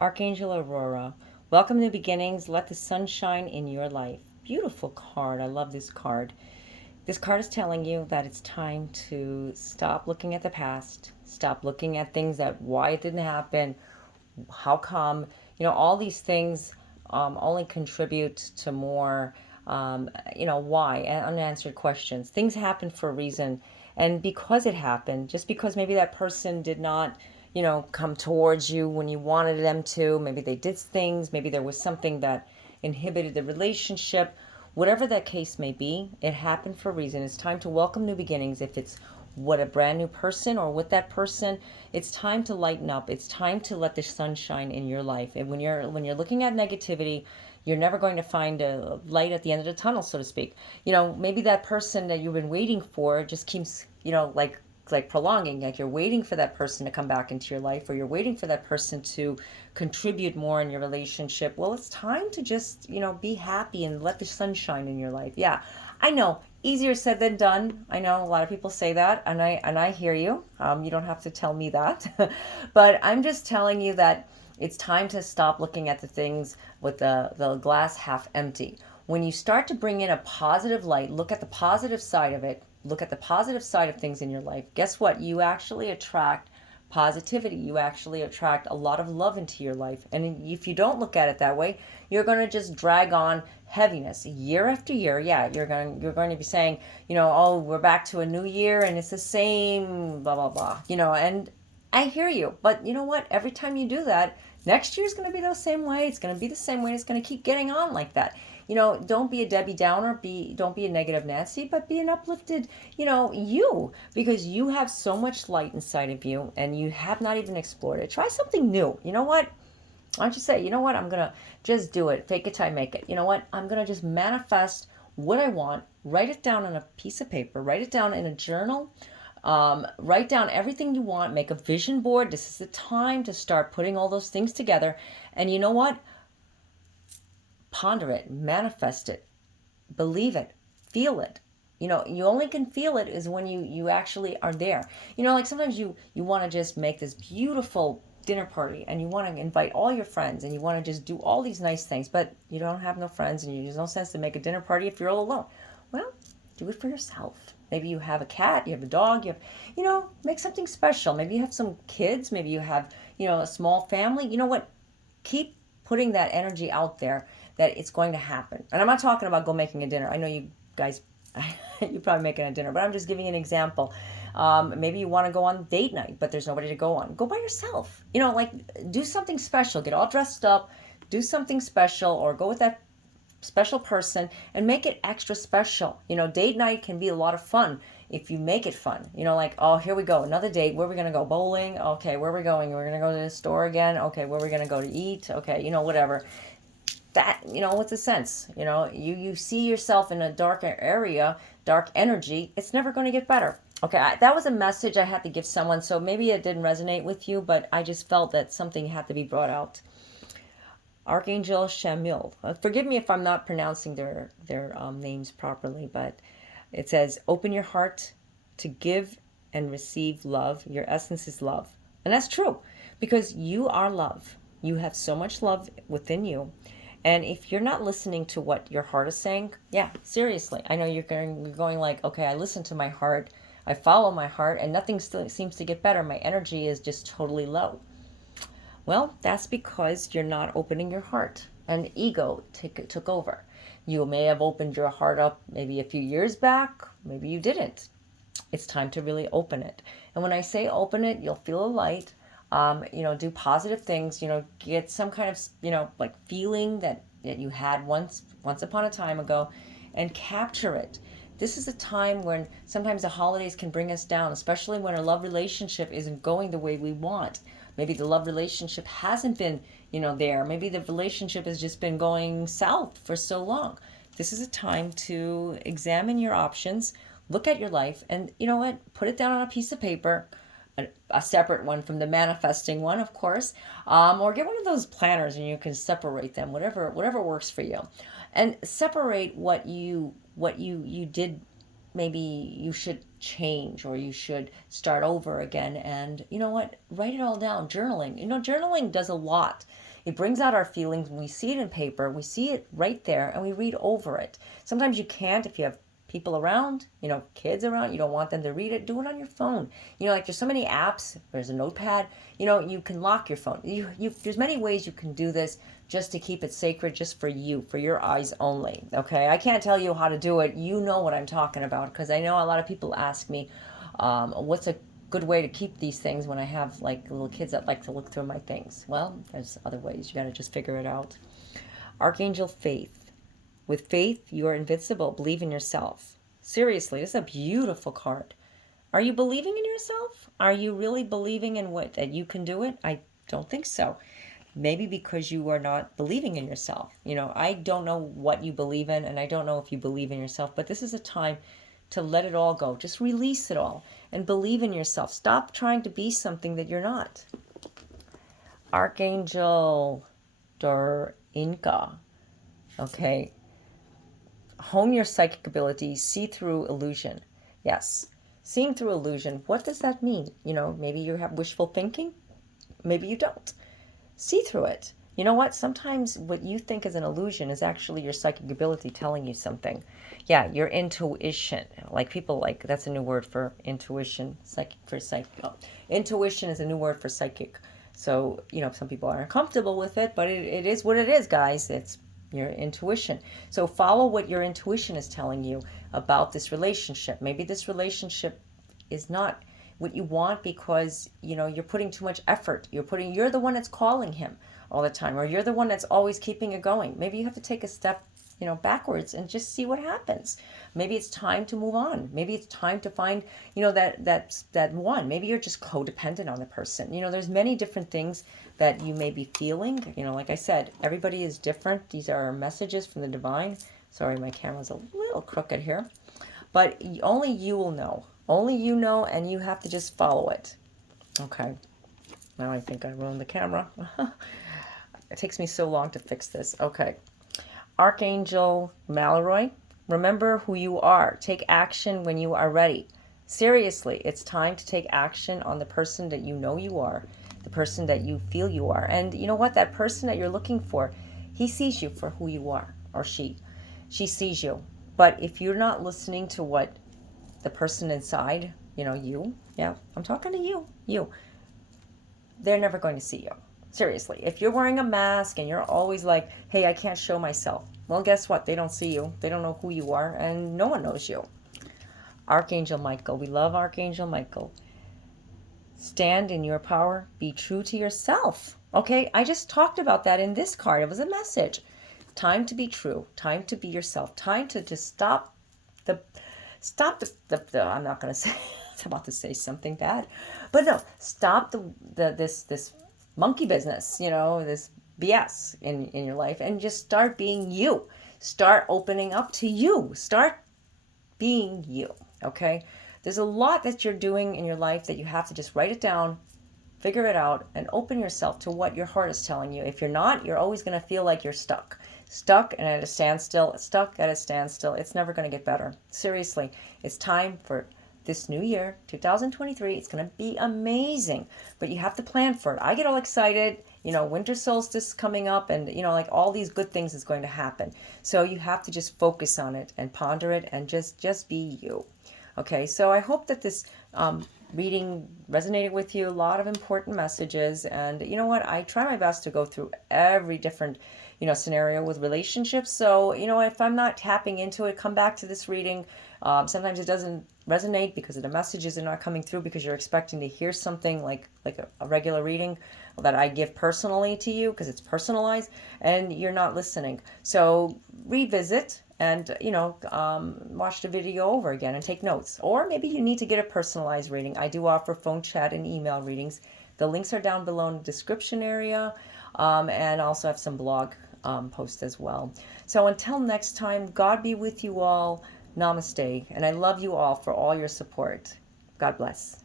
Archangel Aurora, welcome new beginnings. Let the sun shine in your life. Beautiful card. I love this card. This card is telling you that it's time to stop looking at the past, stop looking at things that why it didn't happen, how come, all these things only contribute to more, why, and unanswered questions. Things happen for a reason. And because it happened, just because maybe that person did not, come towards you when you wanted them to, maybe they did things, maybe there was something that inhibited the relationship, whatever that case may be, it happened for a reason. It's time to welcome new beginnings. If it's what a brand new person or with that person, it's time to lighten up. It's time to let the sun shine in your life. And when you're looking at negativity, you're never going to find a light at the end of the tunnel, so to speak. Maybe that person that you've been waiting for just keeps, like prolonging, like you're waiting for that person to come back into your life, or you're waiting for that person to contribute more in your relationship. Well, it's time to just be happy and let the sun shine in your life. Yeah, I know, easier said than done. I know a lot of people say that, and I hear you. You don't have to tell me that. But I'm just telling you that it's time to stop looking at the things with the glass half empty. When you start to bring in a positive light, look at the positive side of it, look at the positive side of things in your life, guess what? You actually attract positivity. You actually attract a lot of love into your life. And if you don't look at it that way, you're going to just drag on heaviness year after year. Yeah, you're going to be saying, oh, we're back to a new year and it's the same blah blah blah. And I hear you. But you know what? Every time you do that, next year's going to be the same way. It's going to be the same way. It's going to keep getting on like that. Don't be a Debbie Downer, don't be a negative Nancy, but be an uplifted, you, because you have so much light inside of you and you have not even explored it. Try something new. You know what? Why don't you say, you know what? I'm going to just do it. Fake it till I make it. You know what? I'm going to just manifest what I want, write it down on a piece of paper, write it down in a journal, write down everything you want, make a vision board. This is the time to start putting all those things together. And you know what? Ponder it, manifest it, believe it, feel it. You only can feel it is when you actually are there. Like sometimes you want to just make this beautiful dinner party and you want to invite all your friends and you want to just do all these nice things, but you don't have no friends and there's no sense to make a dinner party if you're all alone. Well, do it for yourself. Maybe you have a cat, you have a dog, make something special. Maybe you have some kids, maybe you have, a small family. You know what? Keep putting that energy out there that it's going to happen. And I'm not talking about go making a dinner. I know you guys, you're probably making a dinner, but I'm just giving you an example. Maybe you want to go on date night, but there's nobody to go on. Go by yourself. Do something special. Get all dressed up. Do something special, or go with that special person and make it extra special. Date night can be a lot of fun if you make it fun. Like, oh, here we go, another date. Where are we going to go? Bowling? Okay, where are we going? We're going to go to the store again. Okay, where are we going to go to eat? Okay, whatever. That, what's the sense? You see yourself in a darker area, dark energy, it's never going to get better. Okay, that was a message I had to give someone, so maybe it didn't resonate with you, but I just felt that something had to be brought out. Archangel Shamil. Forgive me if I'm not pronouncing their names properly, but it says, open your heart to give and receive love. Your essence is love. And that's true, because you are love. You have so much love within you. And if you're not listening to what your heart is saying, yeah, seriously, I know you're going like, okay, I listen to my heart, I follow my heart, and nothing still seems to get better. My energy is just totally low. Well, that's because you're not opening your heart, and ego took over. You may have opened your heart up maybe a few years back, maybe you didn't. It's time to really open it. And when I say open it, you'll feel a light. Do positive things, get some kind of, like feeling that you had once upon a time ago, and capture it. This is a time when sometimes the holidays can bring us down, especially when our love relationship isn't going the way we want. Maybe the love relationship hasn't been, there. Maybe the relationship has just been going south for so long. This is a time to examine your options, look at your life, and you know what? Put it down on a piece of paper, a separate one from the manifesting one, of course, or get one of those planners and you can separate them, whatever works for you, and separate what you did maybe you should change or you should start over again. And you know what? Write it all down. Journaling. Journaling does a lot. It brings out our feelings. We see it in paper. We see it right there and we read over it. Sometimes you can't if you have people around, kids around, you don't want them to read it, do it on your phone. Like there's so many apps, there's a notepad, you can lock your phone. There's many ways you can do this just to keep it sacred, just for you, for your eyes only. Okay, I can't tell you how to do it. You know what I'm talking about, because I know a lot of people ask me, what's a good way to keep these things when I have like little kids that like to look through my things. Well, there's other ways. You got to just figure it out. Archangel Faith. With faith, you are invincible. Believe in yourself. Seriously, this is a beautiful card. Are you believing in yourself? Are you really believing in that you can do it? I don't think so. Maybe because you are not believing in yourself. I don't know what you believe in, and I don't know if you believe in yourself, but this is a time to let it all go. Just release it all and believe in yourself. Stop trying to be something that you're not. Archangel Inca. Okay. Hone your psychic abilities, see through illusion. Yes, seeing through illusion. What does that mean? Maybe you have wishful thinking. Maybe you don't. See through it. You know what? Sometimes what you think is an illusion is actually your psychic ability telling you something. Yeah, your intuition. That's a new word for intuition. Intuition is a new word for psychic. So, some people aren't comfortable with it, but it is what it is, guys. It's your intuition. So follow what your intuition is telling you about this relationship. Maybe this relationship is not what you want because, you're putting too much effort. You're the one that's calling him all the time, or you're the one that's always keeping it going. Maybe you have to take a step, backwards and just see what happens. Maybe it's time to move on. Maybe it's time to find, that one. Maybe you're just codependent on the person. There's many different things that you may be feeling. Like I said, everybody is different. These are messages from the divine. Sorry, my camera's a little crooked here. But only you will know. Only you know, and you have to just follow it. Okay. Now I think I ruined the camera. It takes me so long to fix this. Okay. Archangel Malroy, remember who you are. Take action when you are ready. Seriously, it's time to take action on the person that you know you are, the person that you feel you are. And you know what? That person that you're looking for, he sees you for who you are, or she sees you. But if you're not listening to what the person inside, you, yeah, I'm talking to you, they're never going to see you. Seriously, if you're wearing a mask and you're always like, hey, I can't show myself. Well, guess what? They don't see you. They don't know who you are, and no one knows you. Archangel Michael. We love Archangel Michael. Stand in your power. Be true to yourself. Okay, I just talked about that in this card. It was a message. Time to be true. Time to be yourself. Time to just stop the I'm not going to say, I'm about to say something bad. But no, stop this monkey business, this BS in your life, and just start being you. Start opening up to you. Start being you, okay? There's a lot that you're doing in your life that you have to just write it down, figure it out, and open yourself to what your heart is telling you. If you're not, you're always going to feel like you're stuck. Stuck and at a standstill. Stuck at a standstill. It's never going to get better. Seriously, it's time for this new year, 2023. It's going to be amazing, but you have to plan for it. I get all excited, winter solstice coming up, and like all these good things is going to happen. So you have to just focus on it and ponder it and just be you. Okay, so I hope that this reading resonated with you. A lot of important messages, and you know what? I try my best to go through every different scenario with relationships. So, if I'm not tapping into it, come back to this reading. Sometimes it doesn't resonate because the messages are not coming through because you're expecting to hear something like a regular reading that I give personally to you because it's personalized, and you're not listening. So revisit and, watch the video over again and take notes. Or maybe you need to get a personalized reading. I do offer phone chat and email readings. The links are down below in the description area, and also have some blog post as well. So until next time, God be with you all. Namaste. And I love you all for all your support. God bless.